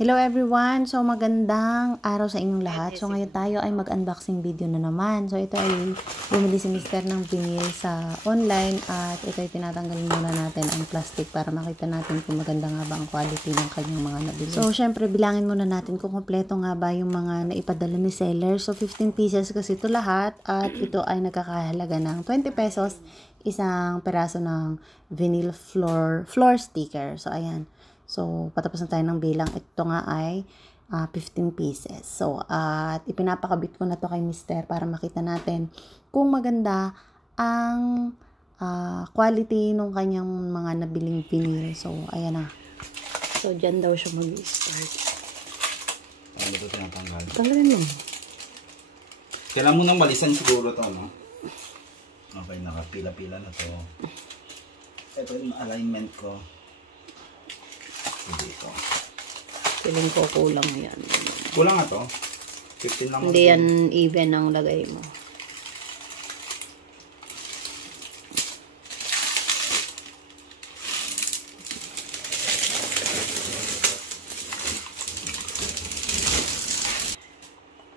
Hello everyone! So magandang araw sa inyong lahat. So ngayon tayo ay mag-unboxing video na naman. So ito ay bumili si Mr. ng vinyl sa online at ito ay tinatanggal muna natin ang plastic para makita natin kung maganda nga ba ang quality ng kanyang mga nabili. So syempre bilangin muna natin kung kompleto nga ba yung mga naipadala ni seller. So 15 pieces kasi ito lahat at ito ay nagkakahalaga ng 20 pesos isang peraso ng vinyl floor sticker. So ayan. So, patapos na tayo ng bilang. Ito nga ay 15 pieces. So, at ipinapakabit ko na to kay Mr. para makita natin kung maganda ang quality ng kanyang mga nabiling vinyl. So, ayan na. So, dyan daw siya mag-start. Ano ito tinatanggal? Tanggalin mo. Kailangan mo nang malisan siguro ito, no? Okay, nakapila-pila na to. Ito yung alignment ko. Dito. Feeling ko kulang yan. Kulang nga to. 15 lang. Hindi yan even ang lagay mo.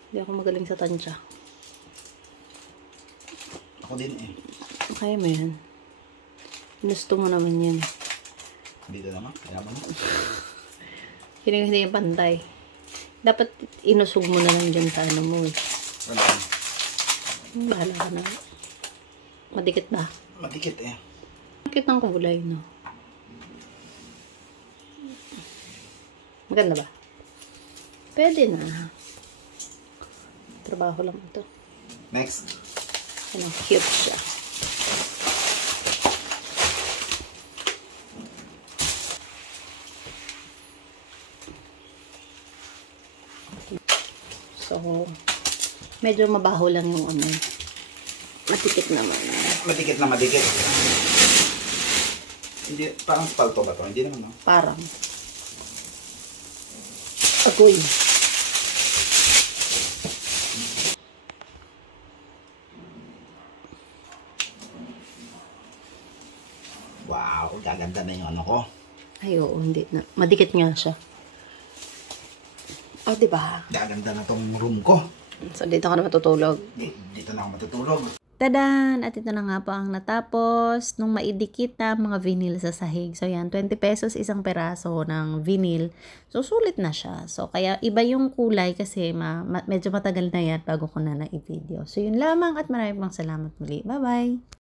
Hindi ako magaling sa tansya. Ako din eh. Kaya mo yan. Gusto mo naman yan. Dito naman. Kaya mo na. Hindi yung pantay. Dapat inusog mo na lang dyan sa ano mo eh. Wala. Bahala ka na. Madikit ba? Madikit eh. Madikit ng kulay, no? Maganda ba? Pwede na. Trabaho lang ito. Next. Ano, cute siya. So, medyo mabaho lang yung ano. Matikit naman. Madikit na madikit. Hindi, parang spalto ba to? Hindi naman, no? Parang. Agoy. Wow, gaganda na yung ano ko. Ay, oo, hindi na. Madikit nga siya. Oh, diba? Gaganda na tong room ko. So, dito ka na matutulog. Dito na ako matutulog. Tadan! At ito na nga po ang natapos nung maidikit na mga vinyl sa sahig. So, yan, 20 pesos isang peraso ng vinyl. So, sulit na siya. So, kaya iba yung kulay kasi medyo matagal na yan bago ko na i-video. So, yun lamang at maraming salamat muli. Bye-bye!